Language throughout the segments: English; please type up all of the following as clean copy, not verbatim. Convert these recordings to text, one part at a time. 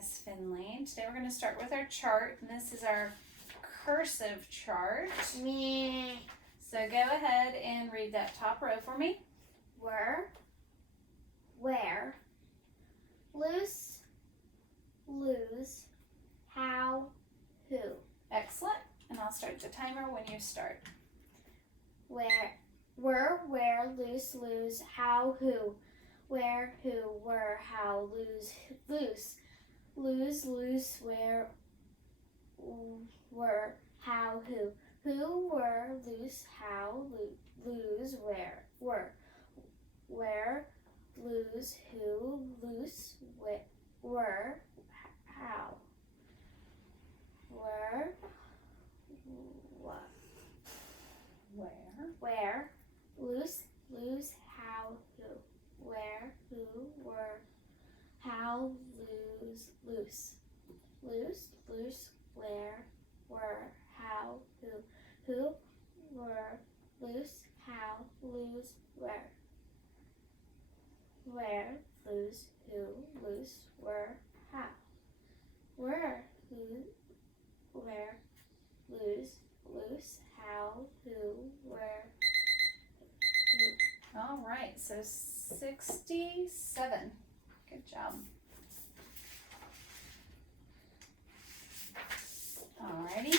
Miss Finley. Today we're going to start with our chart, and this is our cursive chart. Meh. So go ahead and read that top row for me. Were, where, loose, lose, how, who. Excellent. And I'll start the timer when you start. Where, were, where, loose, lose, how, who. Where, who, were, how, lose, loose. Lose, loose, where, were, how, who. Who, were, loose, how, lose, where, were. Where, lose, who, loose, were, how. Where, what? Where, loose, lose, how, who. Where, who, were, how, lose, loose. Loose, loose, where, were, how, who. Who, were, loose, how, lose, where. Where, lose, who, loose, were, how. Where, who, where, lose, how, who, where, who. All right, so 67. Good job. Alrighty.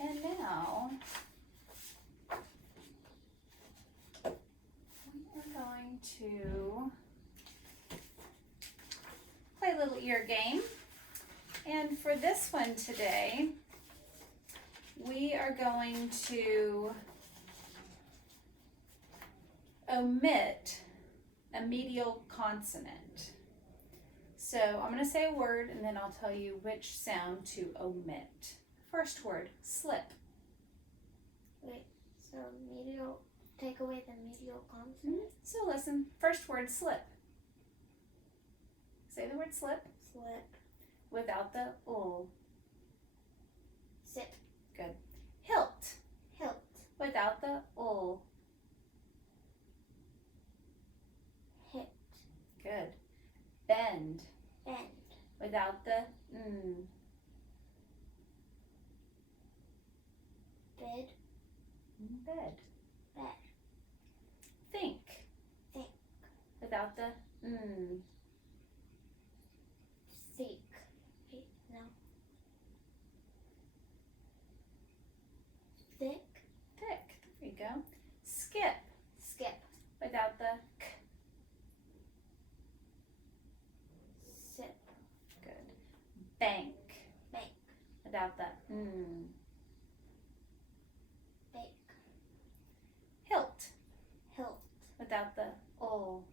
And now we are going to play a little ear game. And for this one today, we are going to omit a medial consonant. So I'm going to say a word and then I'll tell you which sound to omit. First word, slip. Wait, so medial, take away the medial consonant? So listen, first word, slip. Say the word slip. Slip. Without the ul. Sip. Good. Hilt. Hilt. Without the ul. Hit. Good. Bend. Bend. Without the n. Bid. Bed. Bed. Think. Think. Without the n. Seek. Wait, no. Thick. Thick. There you go. Skip. Skip. Without the k. Sip. Good. Bank. Bank. Without the n. Bake. Hilt. Hilt. Without the ul.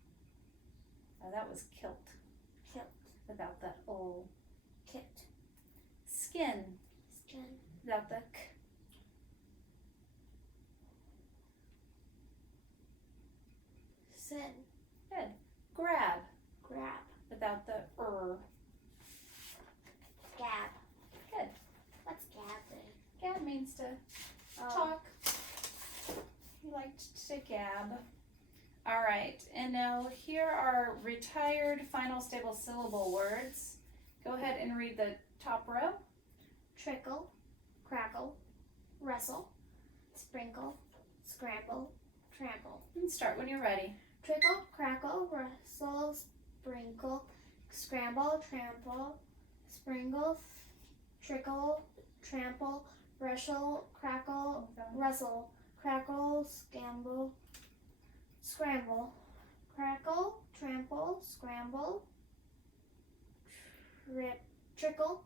Oh, that was kilt. Kilt. Without the ul. Kit. Skin. Skin. Without the k. Sin. Good. Grab. Grab. Without the Gab. Good. What's gabbing? Gab means to talk. You like to gab. All right, and now here are retired final stable syllable words. Go ahead and read the top row. Trickle. Crackle. Rustle. Sprinkle. Scramble. Trample. And start when you're ready. Trickle. Crackle. Rustle. Sprinkle. Scramble. Trample. Sprinkle. Trickle. Trample. Rustle. Crackle. Rustle. Crackle. Scramble. Crackle. Trample. Scramble. Trickle.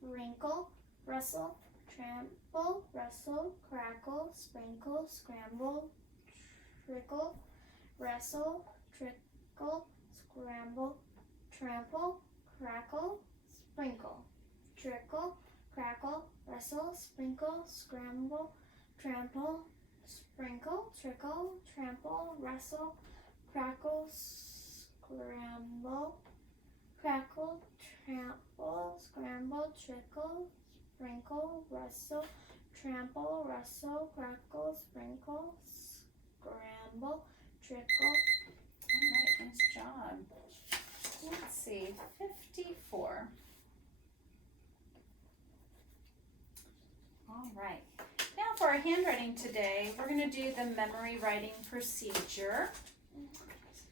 Sprinkle. Rustle. Trample. Rustle. Crackle. Sprinkle. Scramble. Trickle. Rustle. Trickle. Scramble. Trample. Crackle. Sprinkle. Trickle. Crackle. Rustle. Sprinkle. Scramble. Trample. Sprinkle. Trickle. Trample. Rustle. Crackle. Scramble. Crackle. Trample. Scramble. Trickle. Sprinkle. Rustle. Trample. Rustle. Crackle. Sprinkle. Scramble. Trickle. All right, nice job. let's see, 54. All right. Now for our handwriting today, we're going to do the memory writing procedure.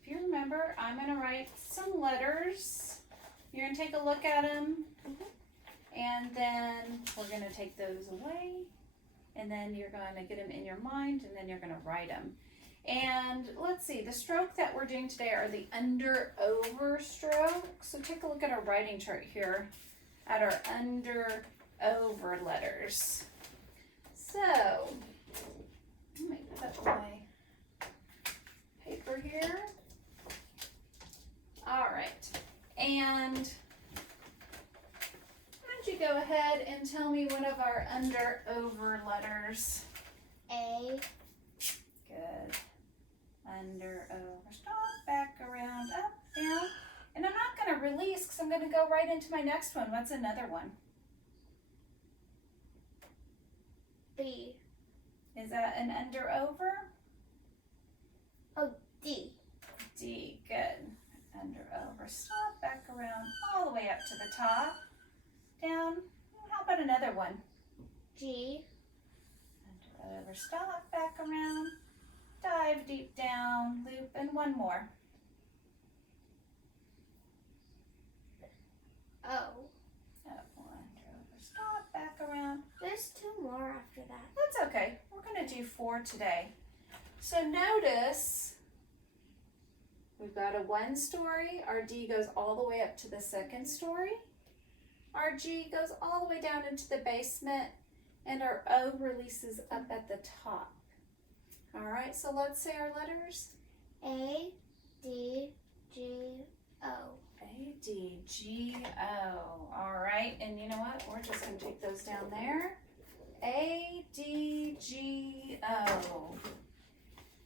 If you remember, I'm going to write some letters. You're going to take a look at them, and then we're going to take those away, and then you're going to get them in your mind, and then you're going to write them. And let's see, the stroke that we're doing today are the under-over stroke. So take a look at our writing chart here at our under-over letters. So, let me put my paper here. All right, and why don't you go ahead and tell me one of our under-over letters. A. Good. Under, over, stop, back, around, up, down. And I'm not going to release because I'm going to go right into my next one. What's another one? B. Is that an under, over? Oh, D. D, good. Under, over, stop, back, around, all the way up to the top. Down. How about another one? G. Under, over, stop, back, around. Dive deep down, loop, and one more. O. Up, under, over, stop, back around. There's 2 more after that. That's okay. We're going to do 4 today. So notice we've got a 1 story. Our D goes all the way up to the 2nd story. Our G goes all the way down into the basement. And our O releases up at the top. All right, so let's say our letters. A, D, G, O. A, D, G, O. All right, and you know what? We're just going to take those down there. A, D, G, O.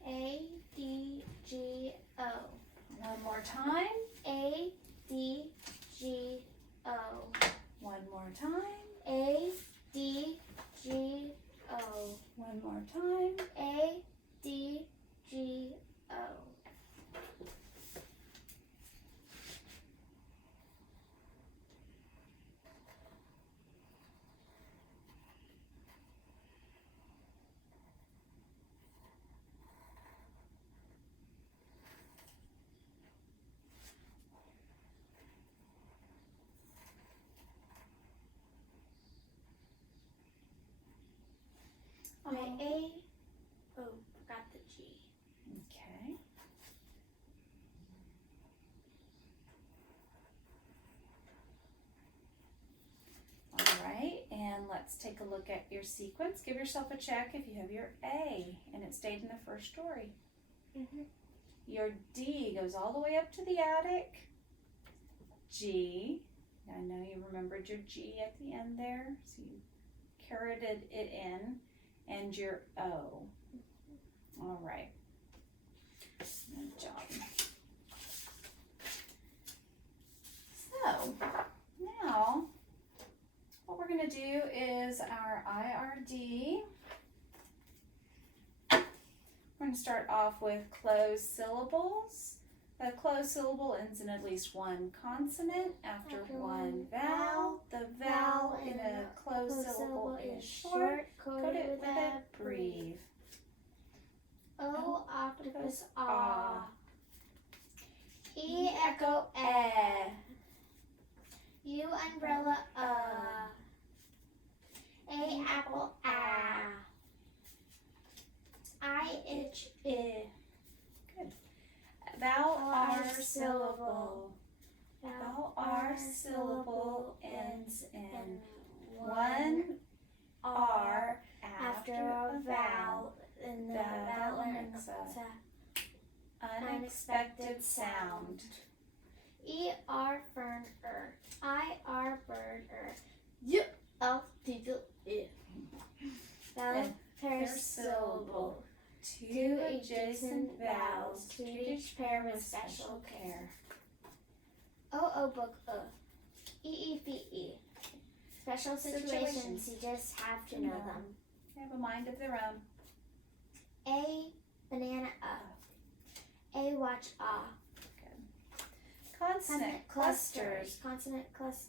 A, D, G, O. One more time. A, D, G, O. One more time. A, D, G, O. One more time. A, D, G, O. My A, oh, forgot the G. Okay. All right, and let's take a look at your sequence. Give yourself a check if you have your A and it stayed in the first story. Your D goes all the way up to the attic. G, I know you remembered your G at the end there, so you carroted it in. And your O. All right. Good job. So, now, what we're going to do is our IRD. We're going to start off with closed syllables. A closed syllable ends in at least 1 consonant after 1 vowel. The vowel in a closed syllable is short. Coded with a breathe. O octopus ah. E echo eh. U umbrella A apple ah. I itch I. Good. Vowel R R syllable. Vowel R syllable ends in 1 R after a vowel. And the Vowel vowel makes a unexpected sound. E R fern I R bird Y L T I. Vowel pair syllable. 2 adjacent vowels. Treat each pair with special care. O book E F E. Special situations, you just have to know them. They have a mind of their own. A banana A watch ah. Good. Consonant clusters. Consonant clusters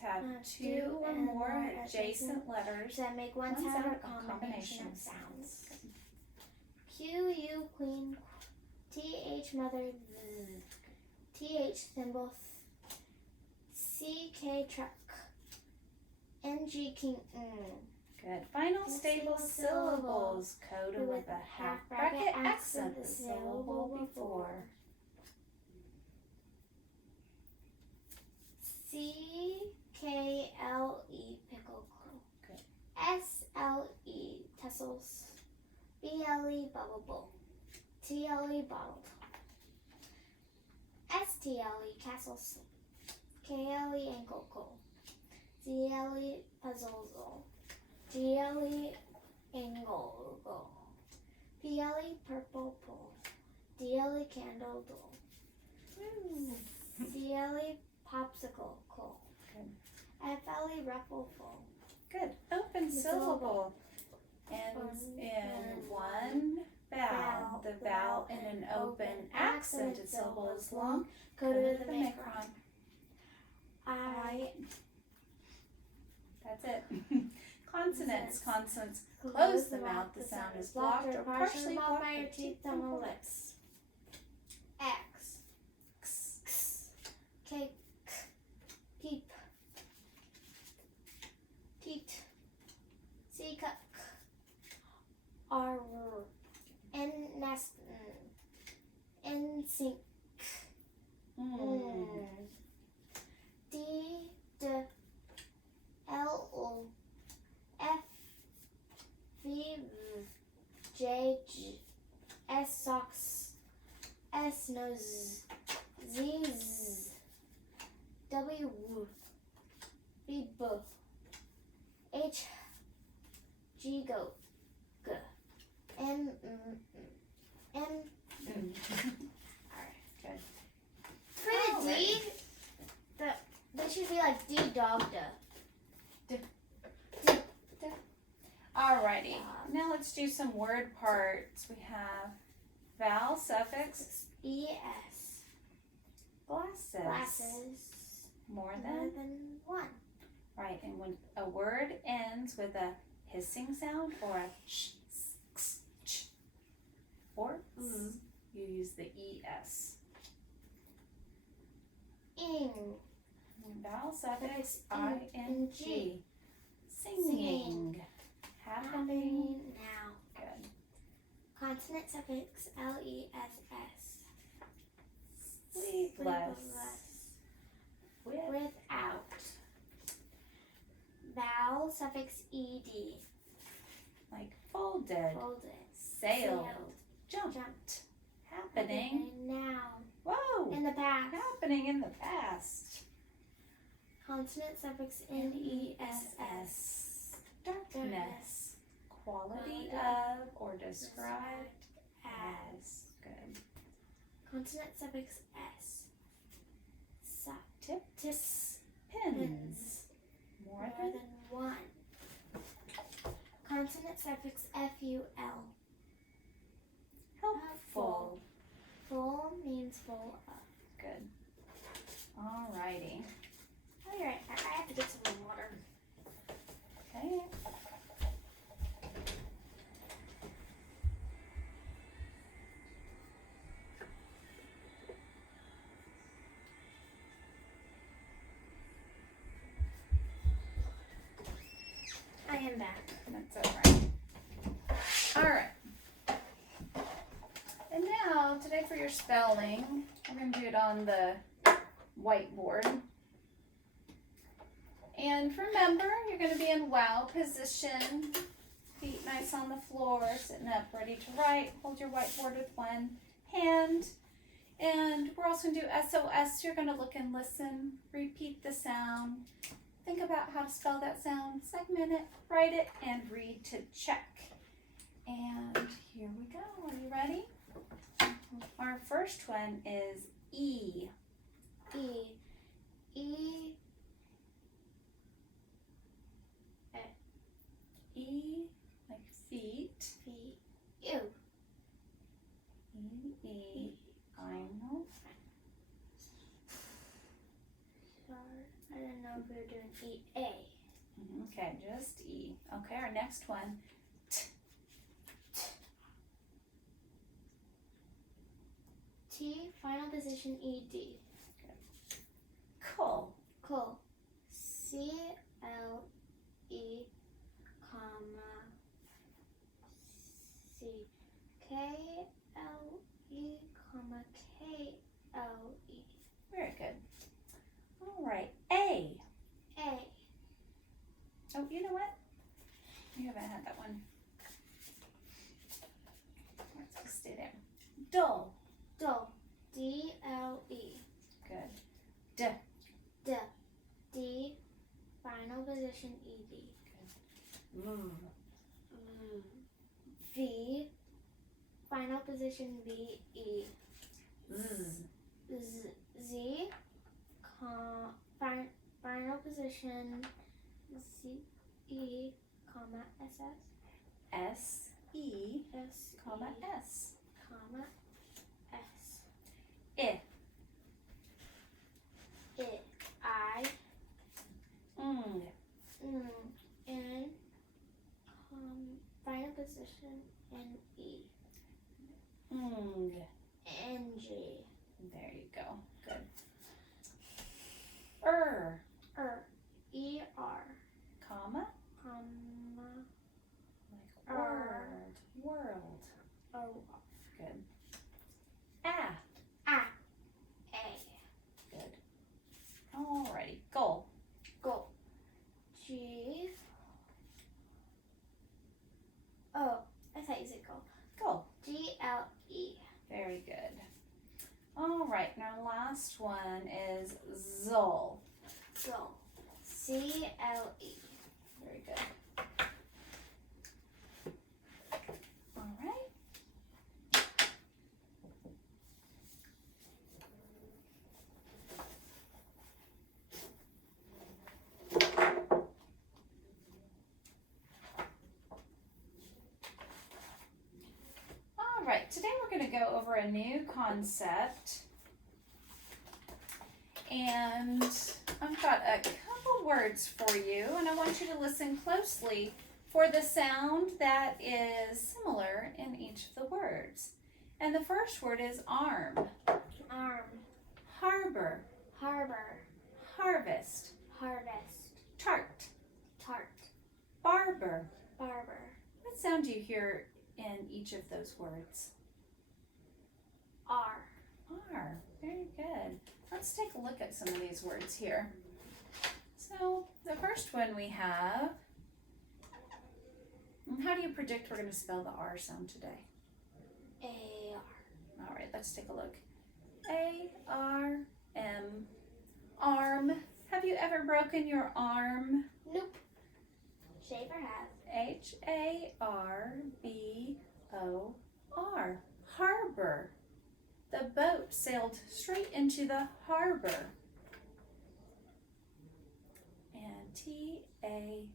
Have two or more adjacent letters that make one sound or combination of sounds. Q, U, queen, TH, mother, TH, thimble, CK, truck, NG, king, Good. Final stable syllables coded with a half bracket accent the syllable before. CKLE, pickle, Good. SLE, tassels, BLE, bubble bowl, TLE, bottled, STLE, castles, KLE, ankle coal, ZLE, puzzles, GLE, angle, PLE, purple pole, DLE, candle, dole, CLE, popsicle, coal, FLE, ruffle, full. Good. Open syllable ends in one vowel. The vowel in an open accented syllable is long, coded with a macron. I. That's it. Consonants. Consonants close the mouth. The sound is blocked or partially blocked by your teeth on the lips. X. X. X. Cake. Peep. Teat. C cup. R. N nest. N sink. D. D. L. O. F. V. J. G. S. Socks. S. Nose. Z. Z. W. B. B. H. G. Go. G. M. M. Alright, good. For the D, that should be like D dog da. Alrighty, now let's do some word parts. We have vowel suffix, ES. glasses. Glasses. More More than. than one. Right, and when a word ends with a hissing sound or a sh, s, ch, or you use the ES. Ing. Vowel suffix, Suffix ING. Singing. Happening. Happening now. Good. Consonant suffix LESS. Sleepless. Without. Vowel suffix ED. Like folded. Folded. Sailed. Jumped. Happening. Now. Whoa. In the past. Happening in the past. Consonant suffix NESS. Darkness. Quality of or described as. Good. Consonant suffix S. Tips. Pins. More than. one. Consonant suffix FUL. Helpful. Full means full of. Good. Alrighty. Oh, you're right. I have to get some more water. Okay. I am back. That's alright. Alright. And now, today for your spelling, we're going to do it on the whiteboard. And remember, you're going to be in wow position. Feet nice on the floor, sitting up, ready to write. Hold your whiteboard with one hand. And we're also going to do SOS. You're going to look and listen, repeat the sound. Think about how to spell that sound, segment it, write it, and read to check. And here we go. Are you ready? Our first one is E. E. E. E, like feet. Feet. Ew. E, I know. No, we're doing E, A. Okay, just E. Okay, our next one. T, final position, E, D. Cool. Cool. C, L, E, comma, C. K, L, E, comma, K, L, E. Very good. All right, A. A. Oh, you know what? You haven't had that one. Let's just stay there. Dull. Dull. D, L, E. Good. D. D, final position, E, D. V, final position, V, E. Z, final position, Z, E, comma, S, E, S, comma, E, S. comma, S. I. I, Ng. N, final position, N, E. Ng. N, G. There you go. Good. E, R. Comma. Comma, Like world. O. Good. A. Good. Alrighty. Goal. Go. G. Oh, I thought you said go. Goal. G, L, E. Very good. All right, and our last one is Zol. Go. C, L, E. Very good. All right. All right, today we're going to go over a new concept. And I've got a couple words for you, and I want you to listen closely for the sound that is similar in each of the words. And the first word is arm. Arm. Harbor. Harbor. Harvest. Harvest. Tart. Tart. Barber. Barber. What sound do you hear in each of those words? R. R. Very good. Let's take a look at some of these words here. So the first one we have, how do you predict we're going to spell the R sound today? A-R. All right, let's take a look. A-R-M. Arm. Have you ever broken your arm? Nope. Shaver has. H-A-R-B-O-R. Harbor. The boat sailed straight into the harbor. And T-A-R-T.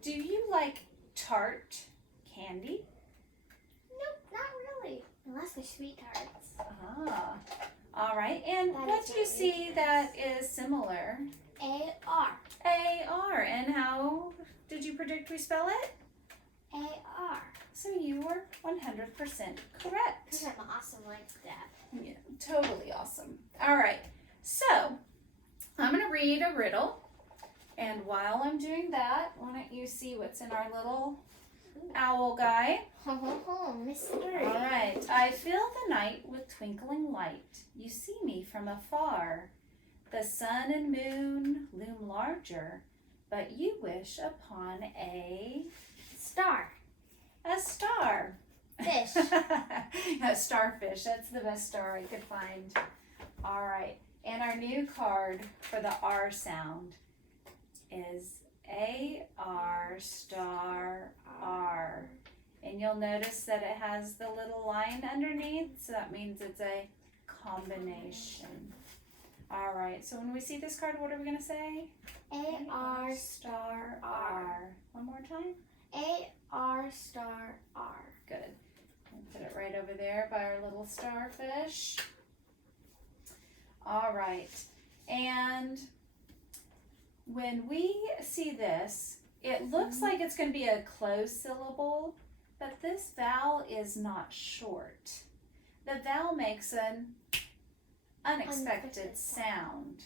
Do you like tart candy? Nope, not really. Unless they're sweet tarts. Ah, all right. And That what is do you what see we that is similar? A-R. A-R. And how did you predict we spell it? A-R. So you were 100% correct. Because I'm awesome like that. Yeah, totally awesome. All right, so I'm going to read a riddle. And while I'm doing that, why don't you see what's in our little owl guy? Ho ho ho, mystery. All right. I fill the night with twinkling light. You see me from afar. The sun and moon loom larger, but you wish upon a Star. star. Fish. A starfish. That's the best star I could find. All right. And our new card for the R sound is A-R star R. And you'll notice that it has the little line underneath, so that means it's a combination. All right, so when we see this card, what are we going to say? A-R star R. One more time. A-R star R. Good. We'll put it right over there by our little starfish. All right. And when we see this, it looks like it's going to be a closed syllable, but this vowel is not short. The vowel makes an unexpected sound.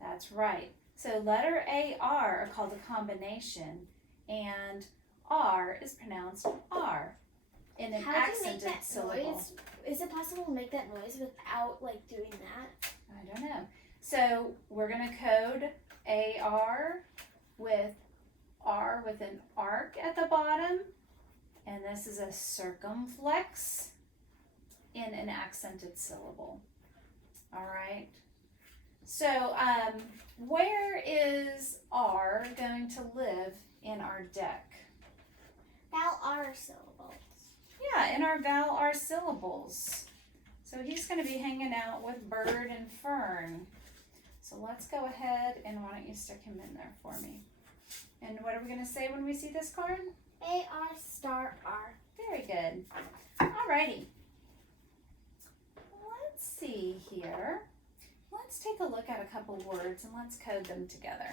That's right. So letter A, R are called a combination, and R is pronounced R in an accented syllable. Noise? Is it possible to make that noise without like doing that? I don't know. So we're going to code AR with R with an arc at the bottom, and this is a circumflex in an accented syllable. All right. So where is R going to live in our deck? Vowel R syllables. Yeah, in our vowel R syllables. So he's going to be hanging out with bird and fern. So let's go ahead and why don't you stick him in there for me? And what are we going to say when we see this card? A-R star R. Very good. Alrighty. Let's see here. Let's take a look at a couple words and let's code them together.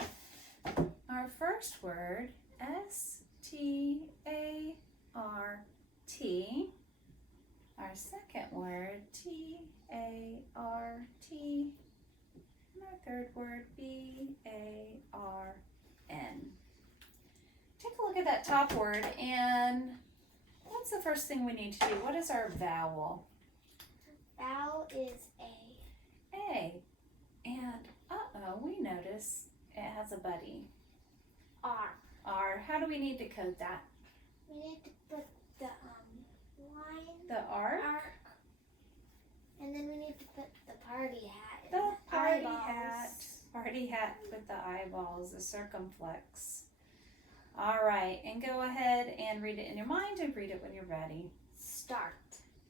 Our first word, S-T-A-R-T. Our second word, T-A-R-T. And our third word, B-A-R-N. Take a look at that top word and what's the first thing we need to do? What is our vowel? Vowel is A. A. And we notice it has a buddy. R. R. How do we need to code that? We need to put the line. The arc? And then we need to put the party hat. The party eyeballs. hat. Party hat with the eyeballs, the circumflex. All right, and go ahead and read it in your mind and read it when you're ready. Start.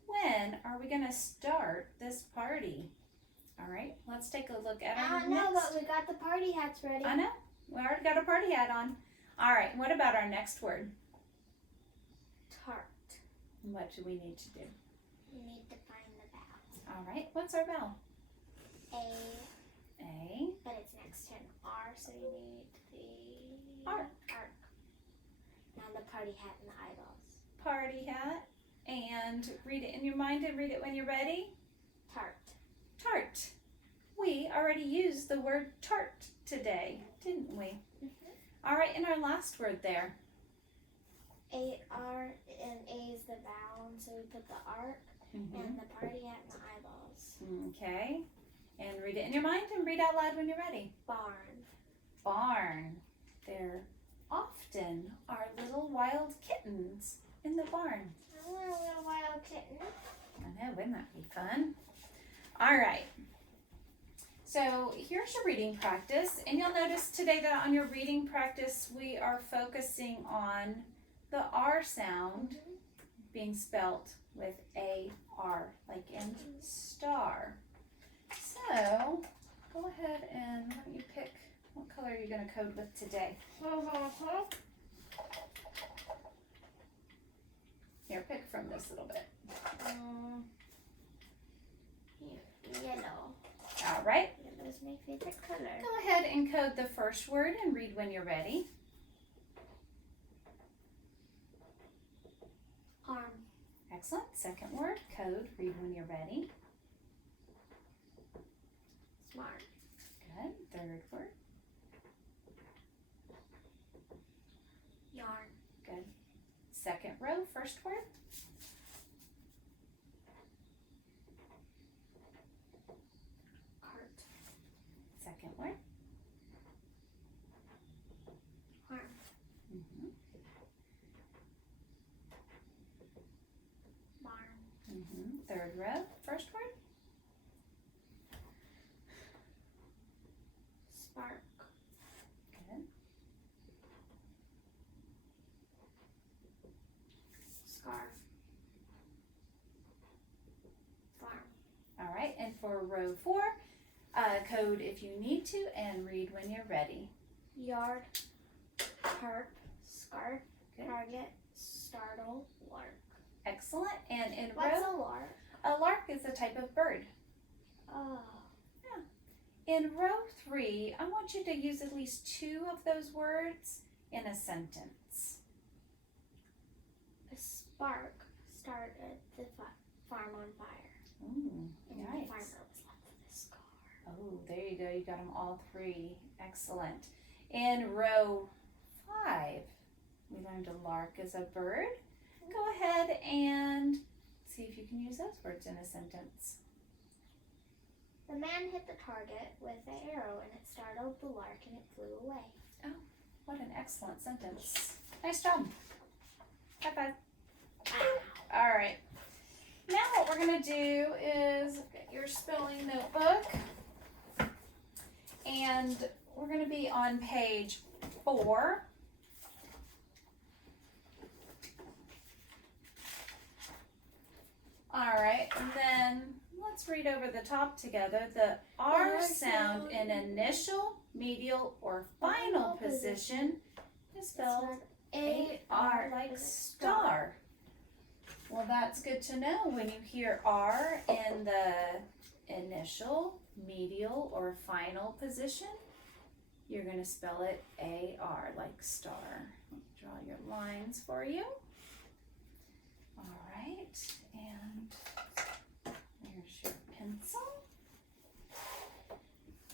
When are we going to start this party? All right, let's take a look at our I know, next. but we got the party hats ready. I know. We already got a party hat on. All right, what about our next word? Tart. What do we need to do? We need to find the vowel. All right, what's our vowel? A, A. but it's next to an R, so you need the Arc. Now the party hat and the eyeballs. Party hat. And read it in your mind and read it when you're ready. Tart. Tart. We already used the word tart today, didn't we? All right, and our last word there. A-R, and A is the vowel, so we put the arc and the party hat and the eyeballs. Okay. And read it in your mind and read out loud when you're ready. Barn. Barn. There often are little wild kittens in the barn. I want a little wild kitten. I know, wouldn't that be fun? All right. So here's your reading practice. And you'll notice today that on your reading practice, we are focusing on the R sound being spelt with A-R, like in star. So go ahead and why don't you pick what color are you going to code with today? Here, pick from this little bit. Yellow. All right. Yellow is my favorite color. Go ahead and code the first word and read when you're ready. Arm. Excellent. Second word, code, read when you're ready. Smart. Good. Third word. Yarn. Good. Second row, first word. Cart. Second word. Arm. Barn. Third row, first word. Spark. Good. Scarf. Farm. All right. And for row 4, code if you need to and read when you're ready. Yard. Tarp. Scarf. Good. Target. Startle. Lark. Excellent. And in What's row, a lark? a lark is a type of bird. Oh. In row 3, I want you to use at least 2 of those words in a sentence. A spark started the farm on fire. Ooh, And nice. the farmer was left with a scar. Oh, there you go. You got them all 3. Excellent. In row 5, we learned a lark is a bird. Go ahead and see if you can use those words in a sentence. The man hit the target with an arrow and it startled the lark and it flew away. Oh, what an excellent sentence. Nice job. High five. All right. Now what we're going to do is get your spelling notebook. And we're going to be on page 4. All right, and then let's read over the top together. The R sound in initial, medial, or final position is spelled A-R like star. Well, that's good to know. When you hear R in the initial, medial, or final position, you're going to spell it A-R like star. Let me draw your lines for you. All right, and there's your pencil.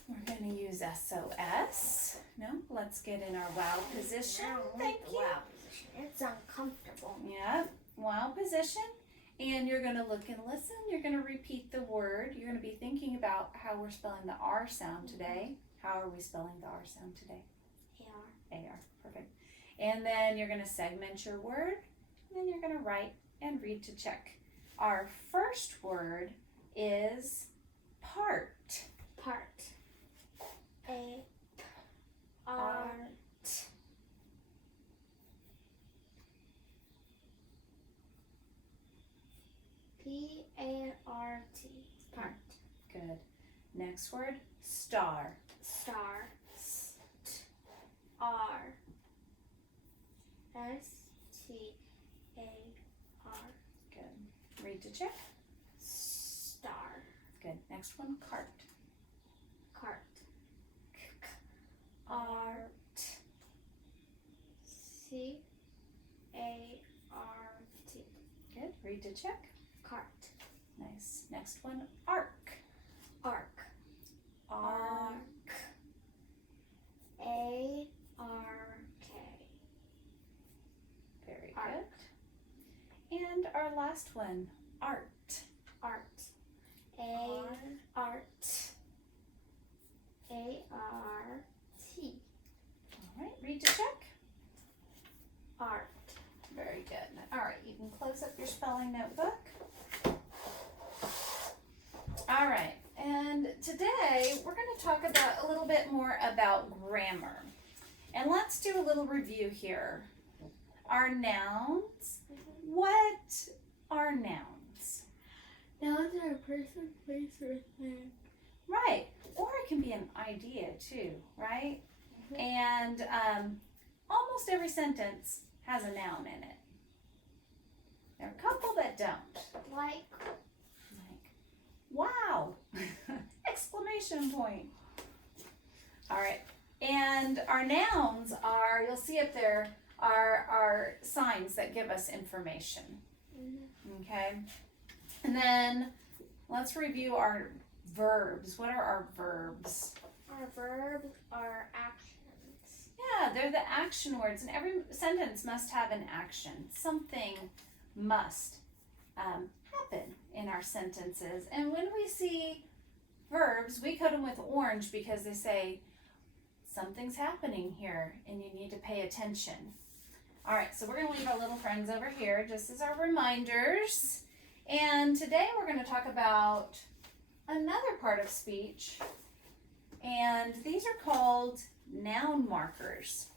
We're going to use SOS. No, let's get in our wow position. Thank you. Wow position. It's uncomfortable. Yeah, wow position. And you're going to look and listen. You're going to repeat the word. You're going to be thinking about how we're spelling the R sound today. How are we spelling the R sound today? A-R. A-R, perfect. And then you're going to segment your word. And then you're going to write and read to check. Our first word is part. Part. A-R-T. P-A-R-T. Part. Good. Next word, star. Star. S-T-R. S-T-A-R. Good. Read to check. Star. Good. Next one, cart. Cart. Art. C-A-R-T. Good. Read to check. Cart. Nice. Next one, arc. Arc. Arc. A-R-K. Very Arc. good. And our last one, art. Art. A-Art. A-R-T. All right. Read to check. Art. Very good. All right. You can close up your spelling notebook. All right. And today we're going to talk about a little bit more about grammar. And let's do a little review here. Our nouns. What are nouns? Nouns are a person, place, or thing. Right. Or it can be an idea too, right? And almost every sentence has a noun in it. There are a couple that don't. Like, Wow! Exclamation point. All right. And our nouns are, you'll see up there, are signs that give us information. Okay? And then let's review our verbs. What are our verbs? our verbs are actions. Yeah, they're the action words. And every sentence must have an action. Something must happen in our sentences. And when we see verbs, we code them with orange because they say something's happening here and you need to pay attention. All right, so we're going to leave our little friends over here just as our reminders. And today we're going to talk about another part of speech. And these are called noun markers.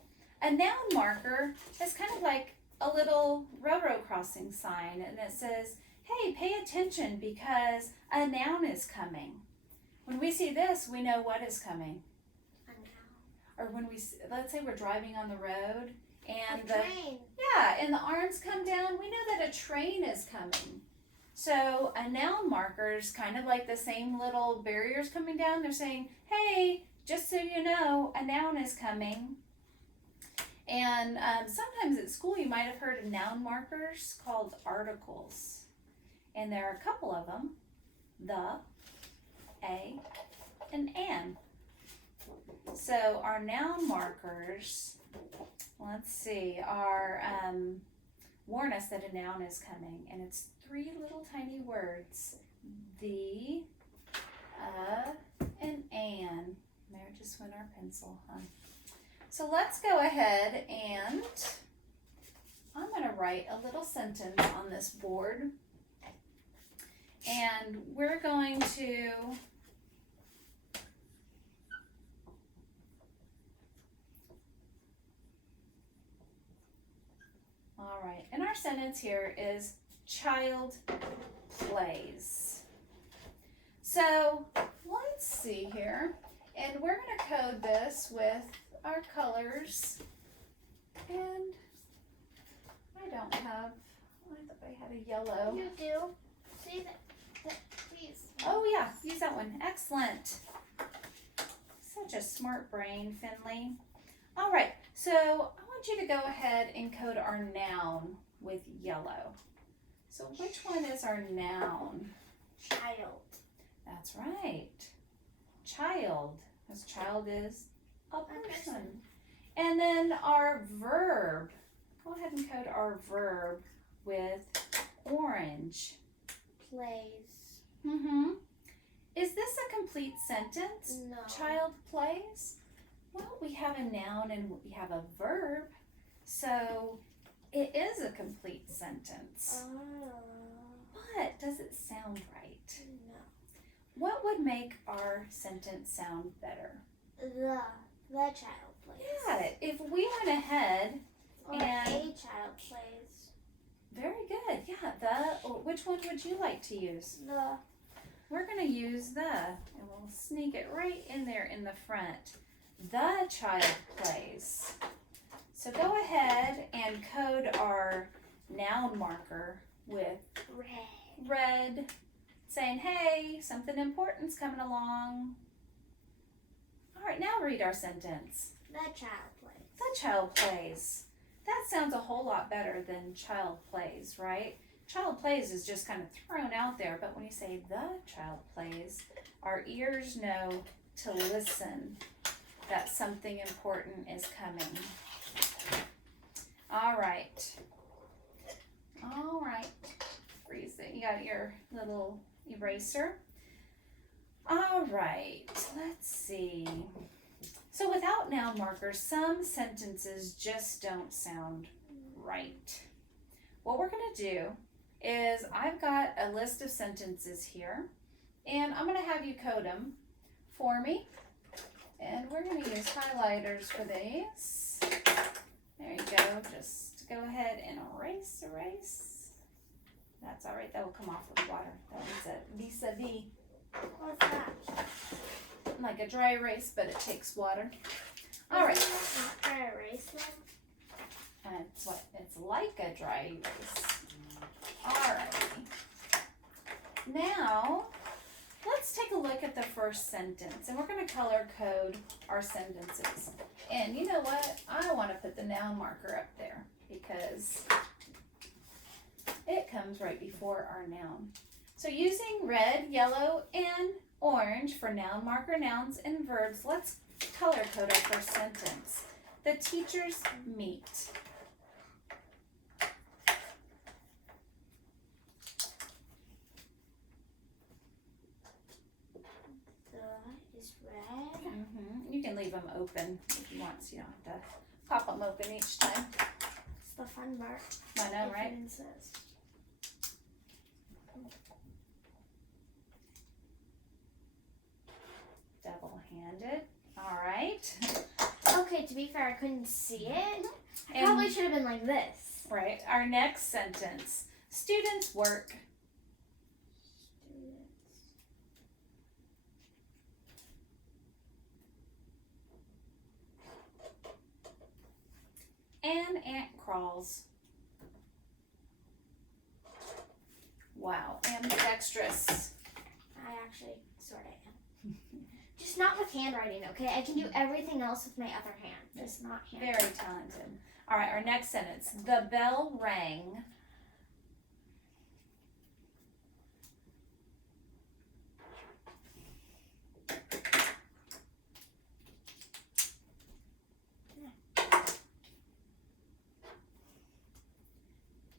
A noun marker is kind of like a little railroad crossing sign, and it says, hey, pay attention because a noun is coming. When we see this, we know what is coming. A noun. Or when we, let's say we're driving on the road and A train. and the arms come down, we know that a train is coming. So a noun marker is kind of like the same little barriers coming down. They're saying, hey, just so you know, a noun is coming. And sometimes at school you might have heard of noun markers called articles. And there are a couple of them, the, a, and an. So our noun markers, let's see, are warn us that a noun is coming. And it's 3 little tiny words, the, and an. There just went our pencil, huh? So let's go ahead and I'm going to write a little sentence on this board. And we're going to all right, and our sentence here is child plays. So let's see here, and we're going to code this with our colors, and I don't have, I thought I had a yellow. You do. See that? Please. Oh yeah, use that one. Excellent. Such a smart brain, Finley. All right, so I want you to go ahead and code our noun with yellow. So which one is our noun? Child. That's right. Child, because child is a person. And then our verb. Go ahead and code our verb with orange. Plays. Mm-hmm. Is this a complete sentence? No. Child plays? Well, we have a noun and we have a verb, so it is a complete sentence. But does it sound right? No. What would make our sentence sound better? The child plays. Yeah, if we went ahead Or and a child plays. very good. Yeah, which one would you like to use? The. We're going to use the, and we'll sneak it right in there in the front. The child plays. So go ahead and code our noun marker with red, saying, hey, something important's coming along. All right, now read our sentence. The child plays. The child plays. That sounds a whole lot better than child plays, right? Child plays is just kind of thrown out there, but when you say the child plays, our ears know to listen, that something important is coming. All right. All right. Freeze it. You got your little eraser. All right. Let's see. So without noun markers, some sentences just don't sound right. What we're going to do is I've got a list of sentences here, and I'm going to have you code them for me. And we're going to use highlighters for these. There you go. Just go ahead and erase. That's all right. That will come off with water. That was a vis-a-vis. What's that? Like a dry erase, but it takes water. All right. Not dry erase one? It's like a dry erase. Alrighty. Now, let's take a look at the first sentence, and we're going to color code our sentences. And you know what? I want to put the noun marker up there because it comes right before our noun. So using red, yellow, and orange for noun marker, nouns, and verbs, let's color code our first sentence. The teachers meet. Is red. You can leave them open if you want, so you don't have to pop them open each time. It's the fun part. I know, right? Insist. Double-handed. All right. Okay, to be fair, I couldn't see it. I And- probably should have been like this. Right. Our next sentence. Students work. An ant crawls. Wow, ambidextrous. I actually sort of am. Just not with handwriting, okay? I can do everything else with my other hand, just not handwriting. Very talented. All right, our next sentence. The bell rang.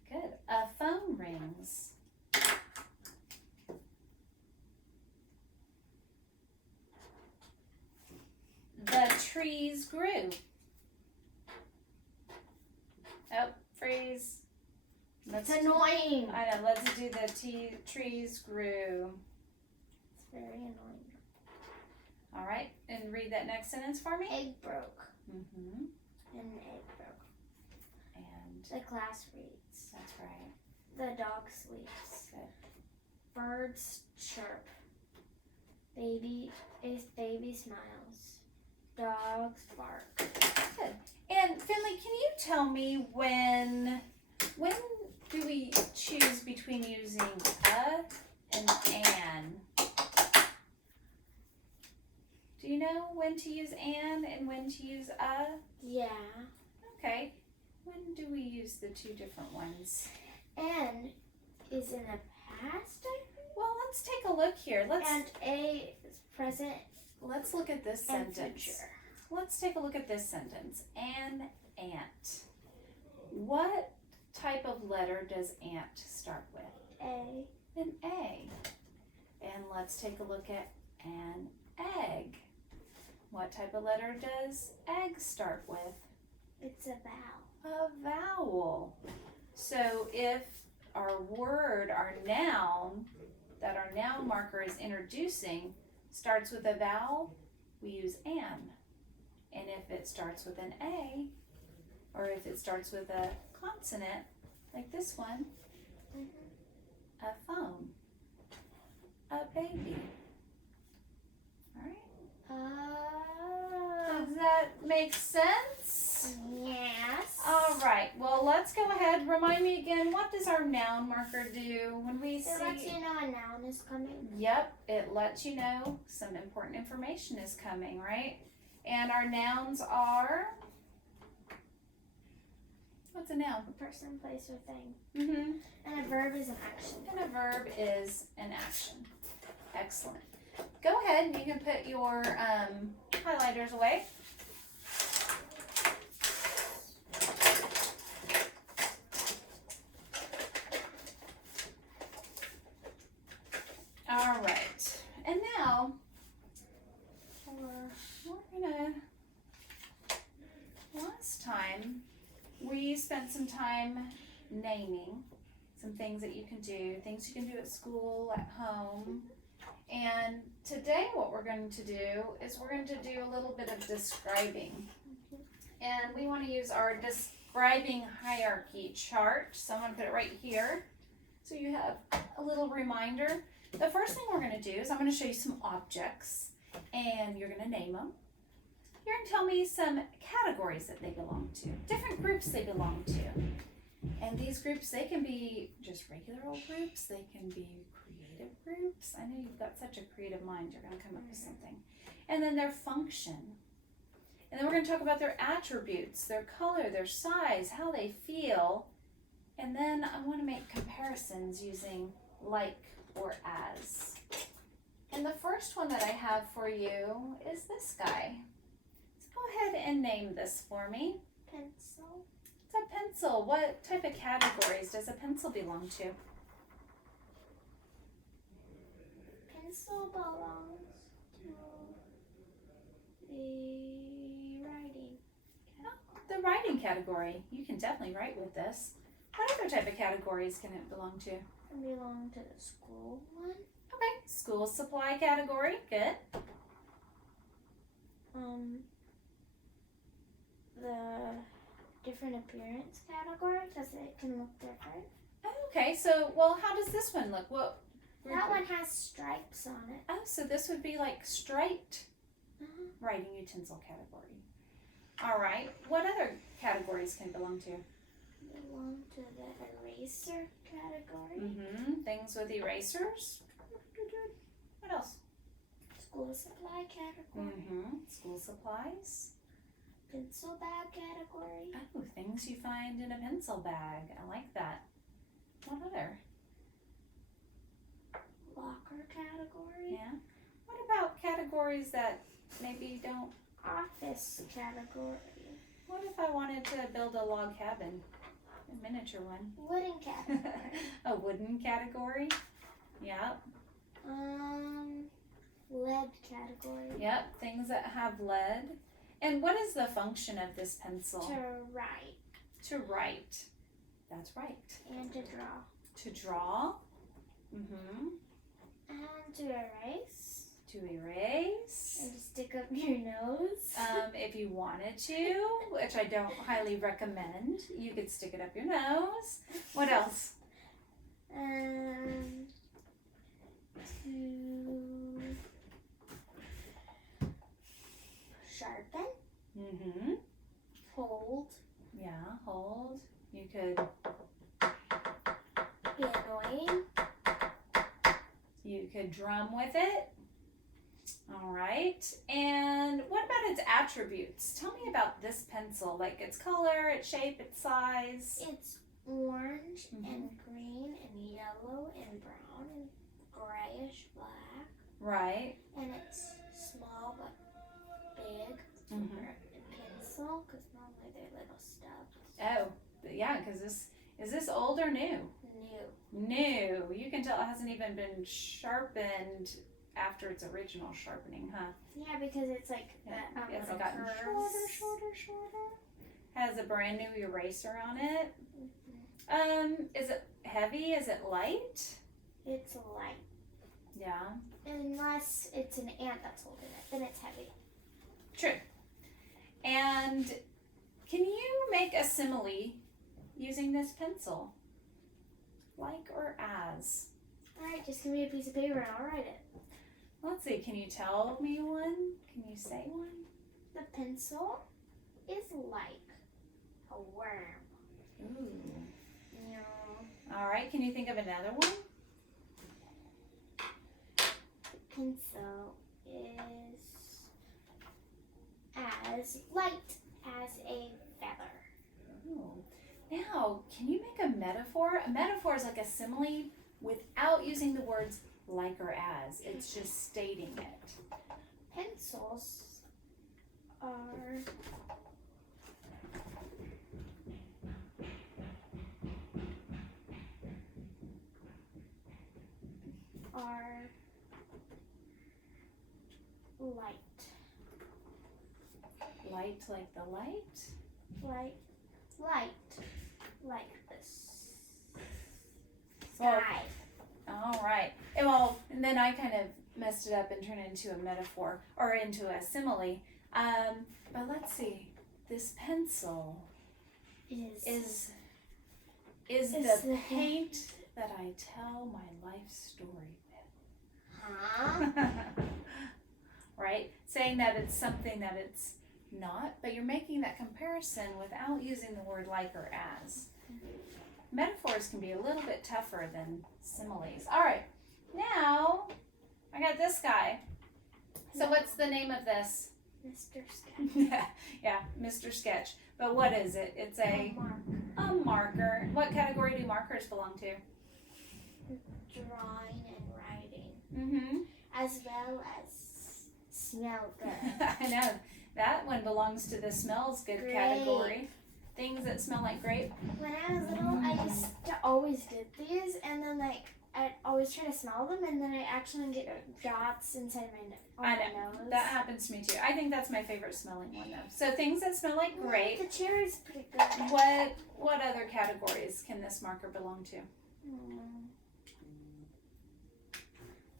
Good. A phone rings. The trees grew. Oh, freeze. It's annoying. I know, let's do the trees grew. It's very annoying. All right, and read that next sentence for me. Egg broke. Mm-hmm. An egg broke. And The class reads. that's right. The dog sleeps. Good. Birds chirp. Baby smiles. Dogs bark. Good. And Finley, can you tell me when do we choose between using a and an? Do you know when to use an and when to use a? Yeah. Okay. When do we use the two different ones? N is in the past, I think. Well, let's take a look here. And A is present Let's look at this and sentence. future. Let's take a look at this sentence. An ant. What type of letter does ant start with? A. An A. And let's take a look at an egg. What type of letter does egg start with? It's a vowel. A vowel. So if our word, our noun, that our noun marker is introducing starts with a vowel, we use an. And if it starts with an A, or if it starts with a consonant, like this one, a phone, a baby. All right? Does that make sense? Yes. All right. Well, let's go ahead. Remind me again, what does our noun marker do when we see? It lets you know a noun is coming. Yep, it lets you know some important information is coming, right? And our nouns are, what's a noun? A person, place, or thing. Mm-hmm. And a verb is an action. And a verb is an action. Excellent. Go ahead and you can put your highlighters away. All right. And now, last time, we spent some time naming some things that you can do, things you can do at school, at home. And today what we're going to do is we're going to do a little bit of describing. And we want to use our describing hierarchy chart. So I'm going to put it right here. So you have a little reminder. The first thing we're going to do is I'm going to show you some objects and you're going to name them. You're going to tell me some categories that they belong to, different groups they belong to. And these groups, they can be just regular old groups. They can be creative groups. I know you've got such a creative mind. You're going to come up with something. And then their function. And then we're going to talk about their attributes, their color, their size, how they feel. And then I want to make comparisons using like or as. And the first one that I have for you is this guy. So go ahead and name this for me. Pencil. It's a pencil. What type of categories does a pencil belong to? Pencil belongs to the writing. Oh, the writing category. You can definitely write with this. What other type of categories can it belong to? It belongs to the school one. Okay, school supply category. Good. The different appearance category because it can look different. Okay, so, well, how does this one look? What? That one has stripes on it. Oh, so this would be like striped writing utensil category. All right. What other categories can it belong to? belong to the eraser category. Things with erasers. What else? School supply category. School supplies. Pencil bag category. Oh, things you find in a pencil bag. I like that. What other? Locker category. Yeah. What about categories that maybe don't? Office category. What if I wanted to build a log cabin? A miniature one. Wooden category. A wooden category. Yep. Lead category. Yep. Things that have lead. And what is the function of this pencil? To write. To write. That's right. And to draw. To draw. And to erase. To erase. And to stick up your nose. If you wanted to, which I don't highly recommend, you could stick it up your nose. What else? To sharpen. Hold. Yeah, hold. You could. Be annoying. You could drum with it. All right. And what about its attributes? Tell me about this pencil, like its color, its shape, its size. It's orange and green and yellow and brown and grayish black. Right. And it's small but big for a pencil, because normally they're little stubs. Oh, yeah, because is this old or new? New. You can tell it hasn't even been sharpened after its original sharpening, huh? Yeah, because it's like that. It's gotten shorter. Has a brand new eraser on it. Is it heavy? Is it light? It's light. Yeah. Unless it's an ant that's holding it, then it's heavy. True. And can you make a simile using this pencil? Like or as? Alright, just give me a piece of paper and I'll write it. Let's see, can you tell me one? Can you say one? The pencil is like a worm. Ooh. No. All right, can you think of another one? The pencil is as light as a feather. Ooh. Now, can you make a metaphor? A metaphor is like a simile without using the words like or as. It's just stating it. Pencils are light. Light like the light? Light like this. Well, Sky. all right. Well, and then I kind of messed it up and turned it into a metaphor or into a simile. But let's see. This pencil is the paint that I tell my life story with. Huh? Right? Saying that it's something that it's not, but you're making that comparison without using the word like or as. Metaphors can be a little bit tougher than similes. All right, now I got this guy. So what's the name of this? Mr. Sketch. Yeah, Mr. Sketch. But what is it? It's a marker. What category do markers belong to? Drawing and writing. As well as smell good. I know. That one belongs to the smells good category. Things that smell like grape. When I was little, I used to always get these, and then I'd always try to smell them, and then I actually get dots inside my nose. That happens to me too. I think that's my favorite smelling one though. So things that smell like grape. The cherry's pretty good. What other categories can this marker belong to?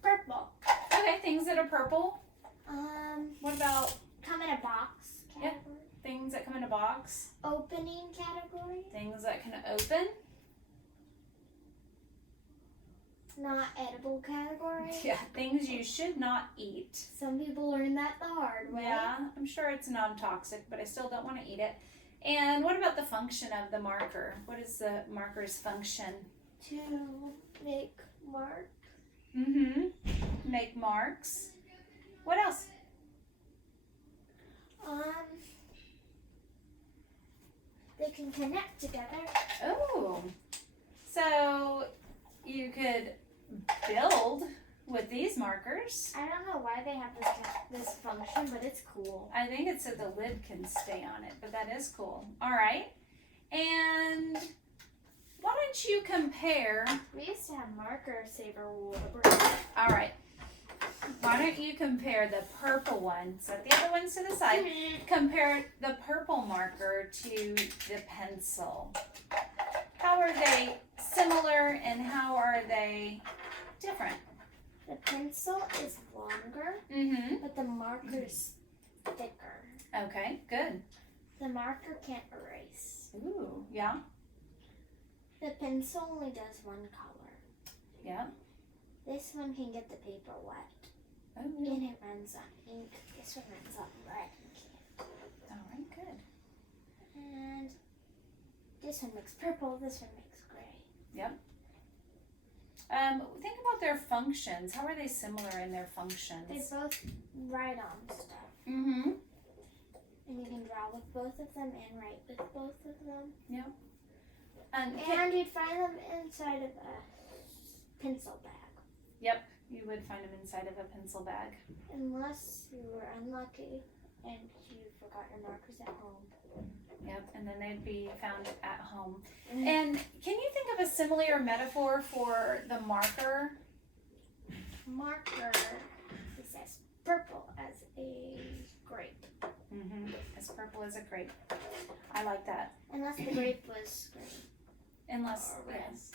Purple. Okay, things that are purple. What about come in a box category? Things that come in a box. Opening category. Things that can open. Not edible category. Yeah, things you should not eat. Some people learn that the hard way. Yeah, I'm sure it's non-toxic, but I still don't want to eat it. And what about the function of the marker? What is the marker's function? To make mark. Make marks. What else? They can connect together. Oh, so you could build with these markers. I don't know why they have this function, but it's cool. I think it's so the lid can stay on it, but that is cool. All right. And why don't you compare? We used to have marker saver rubbers. All right. Why don't you compare the purple one, set the other ones to the side, compare the purple marker to the pencil. How are they similar and how are they different? The pencil is longer, but the marker is thicker. Okay, good. The marker can't erase. Ooh, yeah. The pencil only does one color. Yeah. This one can get the paper wet. Oh, And it runs on ink. This one runs on red ink. all right, good. And this one makes purple, this one makes gray. Yep. Think about their functions. How are they similar in their functions? They both write on stuff. Mm-hmm. And you can draw with both of them and write with both of them. Yep. And you'd find them inside of a pencil bag. Yep, you would find them inside of a pencil bag. Unless you were unlucky and you forgot your markers at home. Yep, and then they'd be found at home. Mm-hmm. And can you think of a simile or metaphor for the marker? Marker is as purple as a grape. Mm-hmm. As purple as a grape. I like that. Unless the grape was green. Unless, Or red. yes.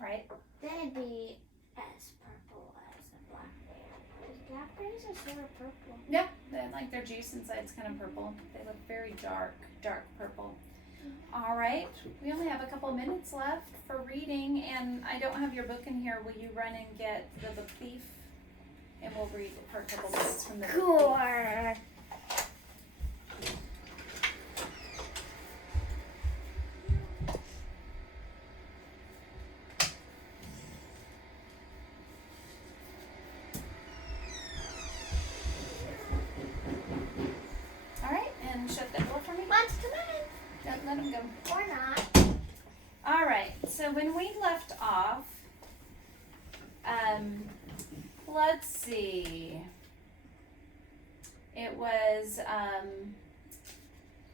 Right? Then it'd be as purple as a blackberry. Blackberries are sort of purple. Yeah, like their juice inside's kind of purple. They look very dark purple. All right, we only have a couple minutes left for reading, and I don't have your book in here. Will you run and get the Book Thief? And we'll read for a couple minutes from the Book Thief. Sure. All right, and shut that door for me. Want to come in? Don't let him go. Or not. All right, so when we left off, let's see. It was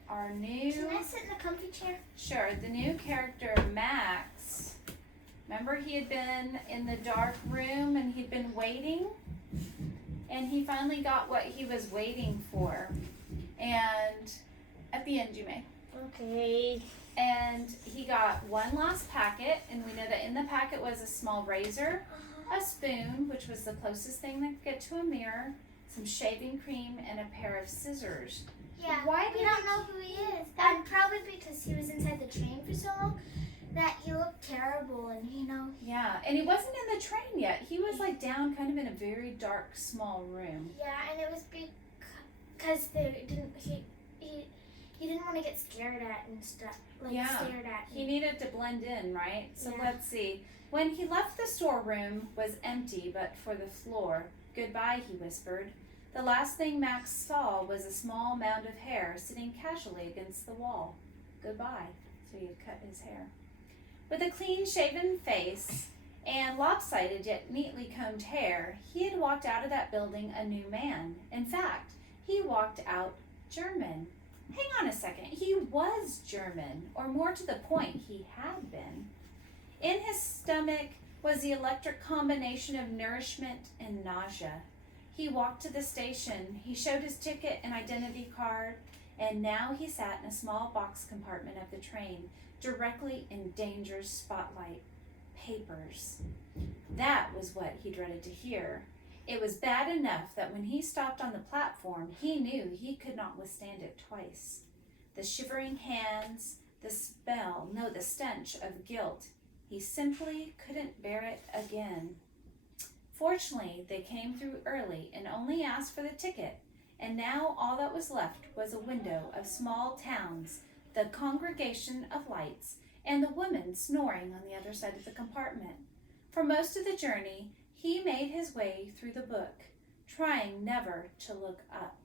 our new. Can I sit in the comfy chair? Sure, the new character Max. Remember, he had been in the dark room and he'd been waiting, and he finally got what he was waiting for. And at the end, you may. Okay. And he got one last packet, and we know that in the packet was a small razor, a spoon, which was the closest thing that could get to a mirror, some shaving cream, and a pair of scissors. Yeah. Why we did don't know who he is. And probably because he was inside the train for so long that he looked terrible, and Yeah, and he wasn't in the train yet. He was like down kind of in a very dark, small room. Yeah, and it was because they didn't. He didn't want to get stared at and stuff. Stared at. He needed to blend in, right? So Yeah. let's see. When he left the storeroom was empty but for the floor. Goodbye, he whispered. The last thing Max saw was a small mound of hair sitting casually against the wall. Goodbye. So he had cut his hair. With a clean-shaven face and lopsided yet neatly combed hair, he had walked out of that building a new man. In fact, he walked out German. Hang on a second. He was German, or more to the point, he had been. In his stomach was the electric combination of nourishment and nausea. He walked to the station. He showed his ticket and identity card, and now he sat in a small box compartment of the train, directly in danger's spotlight. Papers. That was what he dreaded to hear. It was bad enough that when he stopped on the platform, he knew he could not withstand it twice. The shivering hands, the stench of guilt. He simply couldn't bear it again. Fortunately, they came through early and only asked for the ticket. and now all that was left was a window of small towns, the congregation of lights, and the woman snoring on the other side of the compartment. For most of the journey, he made his way through the book, trying never to look up.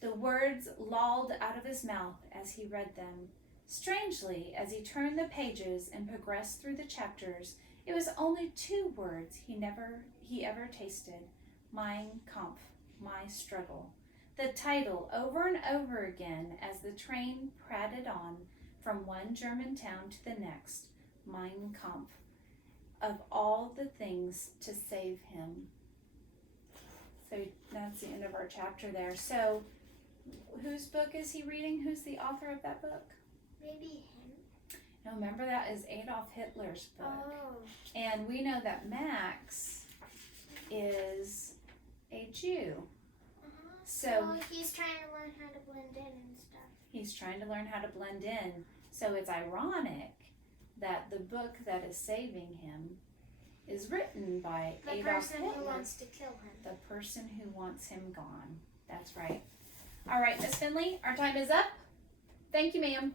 The words lolled out of his mouth as he read them. Strangely, as he turned the pages and progressed through the chapters, it was only 2 words he ever tasted: Mein Kampf, my struggle. The title over and over again as the train prattled on from one German town to the next. Mein Kampf. Of all the things to save him. So that's the end of our chapter there. So whose book is he reading? Who's the author of that book? Maybe him. No, remember that is Adolf Hitler's book. Oh. And we know that Max is a Jew. So he's trying to learn how to blend in and stuff. He's trying to learn how to blend in. So it's ironic that the book that is saving him is written by the Adolf person Hitler. who wants to kill him. The person who wants him gone. That's right. All right, Miss Finley, our time is up. Thank you, ma'am.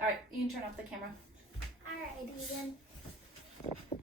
All right, you can turn off the camera. All righty then.